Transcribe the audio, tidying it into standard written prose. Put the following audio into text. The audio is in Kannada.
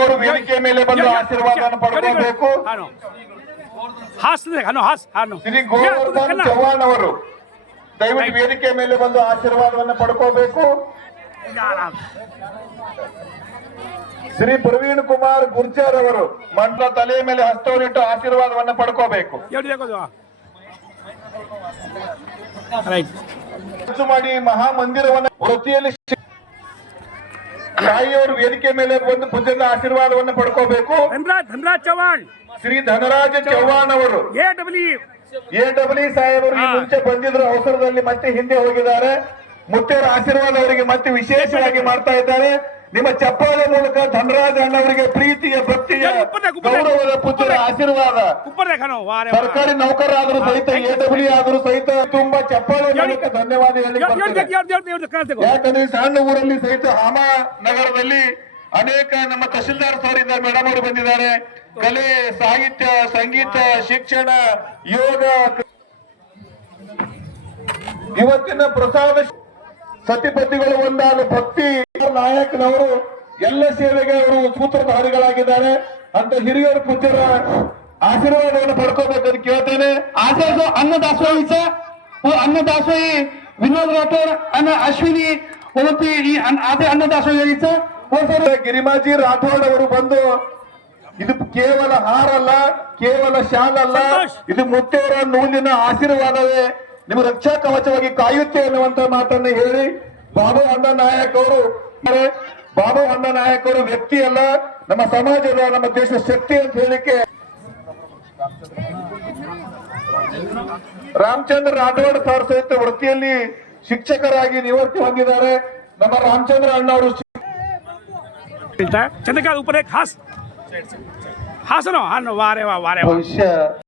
ಅವರು ವೇದಿಕೆ ಮೇಲೆ ಬಂದು ಆಶೀರ್ವಾದವನ್ನು ಪಡ್ಕೋಬೇಕು. ಶ್ರೀ ಗೋವರ್ಧನ್ ಚವ್ಹಾಣ್ ಅವರು ದಯವಿಟ್ಟು ವೇದಿಕೆ ಮೇಲೆ ಬಂದು ಆಶೀರ್ವಾದವನ್ನು ಪಡ್ಕೋಬೇಕು. ಶ್ರೀ ಪ್ರವೀಣ್ ಕುಮಾರ್ ಗುರ್ಜರ್ ಅವರು ಮಂತ್ರ ತಲೆಯ ಮೇಲೆ ಹಸ್ತವನ್ನಿಟ್ಟು ಆಶೀರ್ವಾದವನ್ನು ಪಡ್ಕೋಬೇಕು. ಮಾಡಿ ಮಹಾಮಂದಿರವನ್ನು ವೃತ್ತಿಯಲ್ಲಿ ತಾಯಿಯವರು ವೇದಿಕೆ ಮೇಲೆ ಬಂದು ಪೂಜೆಯ ಆಶೀರ್ವಾದವನ್ನು ಪಡ್ಕೋಬೇಕು. ಶ್ರೀ ಧನರಾಜ ಚವ್ಹಾಣ್ ಅವರು ಎಡಬ್ಲ್ಯೂ ಸಾಹೇಬರು ಈ ಮುಂಚೆ ಬಂದಿದ್ರು, ಅವಸರದಲ್ಲಿ ಮತ್ತೆ ಹಿಂದೆ ಹೋಗಿದ್ದಾರೆ. ಮುತ್ತೇರ ಆಶೀರ್ವಾದ ಅವರಿಗೆ ಮತ್ತೆ ವಿಶೇಷವಾಗಿ ಮಾಡ್ತಾ ಇದ್ದಾರೆ. ನಿಮ್ಮ ಚಪ್ಪಾಳೆ ಮೂಲಕ ಧನರಾಜ ಅಣ್ಣವರಿಗೆ ಪ್ರೀತಿಯ ಭಕ್ತಿಯ ಗೌರವದ ಪೂಜ್ಯರ ಆಶೀರ್ವಾದ. ಸರ್ಕಾರಿ ನೌಕರರಾದರೂ ಸಹಿತ ಎಡಬ್ಲ್ಯೂ ಆದರೂ ಸಹಿತ ತುಂಬಾ ಚಪ್ಪಾಳೆ ಮೂಲಕ ಧನ್ಯವಾದ ಹೇಳಿ. ಯಾಕಂದ್ರೆ ಸಣ್ಣ ಊರಲ್ಲಿ ಸಹಿತ ನಗರದಲ್ಲಿ ಅನೇಕ ನಮ್ಮ ತಹಶೀಲ್ದಾರ್ ಸರ್ ಇದ್ದಾರೆ, ಮೇಡಮ್ ಅವರು ಬಂದಿದ್ದಾರೆ. ಕಲೆ, ಸಾಹಿತ್ಯ, ಸಂಗೀತ, ಶಿಕ್ಷಣ, ಯೋಗ. ಇವತ್ತಿನ ಪ್ರಸಾದ ಸತಿಪತಿಗಳು ಒಂದಾದ ಭಕ್ತಿ ನಾಯಕನವರು ಎಲ್ಲ ಸೇವೆಗೆ ಅವರು ಸೂತ್ರಧಾರಿಗಳಾಗಿದ್ದಾರೆ. ಅಂತ ಹಿರಿಯರು ಪೂಜ್ಯರ ಆಶೀರ್ವಾದವನ್ನು ಪಡ್ಕೋಬೇಕಂತ ಕೇಳ್ತೇನೆ. ಅನ್ನದಾಸೋಹಿ ಅನ್ನದಾಸೋಹಿ ವಿನೋದ್ ರಾಠೋಡ್ ಅಶ್ವಿನಿ ಅನ್ನದಾಸೋಹಿ ಗಿರಿಮಾಜಿ ರಾಠೋಡ್ ಅವರು ಬಂದು ಇದು ಕೇವಲ ಹಾರ ಅಲ್ಲ, ಕೇವಲ ಶಾಲ್ ಅಲ್ಲ, ಇದು ಮುತ್ತೇರ ನೂಲಿನ ಆಶೀರ್ವಾದವೇ ನಿಮ್ಮ ರಕ್ಷಾ ಕವಚವಾಗಿ ಕಾಯುತ್ತೆ ಎನ್ನುವಂತ ಮಾತನ್ನು ಹೇಳಿ ಬಾಬು ಅಣ್ಣ ನಾಯಕ್ ಅವರು ವ್ಯಕ್ತಿ ಅಲ್ಲ, ನಮ್ಮ ಸಮಾಜದ, ನಮ್ಮ ದೇಶದ ಶಕ್ತಿ ಅಂತ ಹೇಳಿಕೆ ರಾಮಚಂದ್ರ ರಾಠೋಡ್ ಸರ್ ಸಹಿತ ವೃತ್ತಿಯಲ್ಲಿ ಶಿಕ್ಷಕರಾಗಿ ನಿವೃತ್ತಿ ಹೊಂದಿದ್ದಾರೆ. ನಮ್ಮ ರಾಮಚಂದ್ರ ಅಣ್ಣ ಅವರು चंद्रकांत ऊपर एक हास हास नो वारे वाह वारे वाह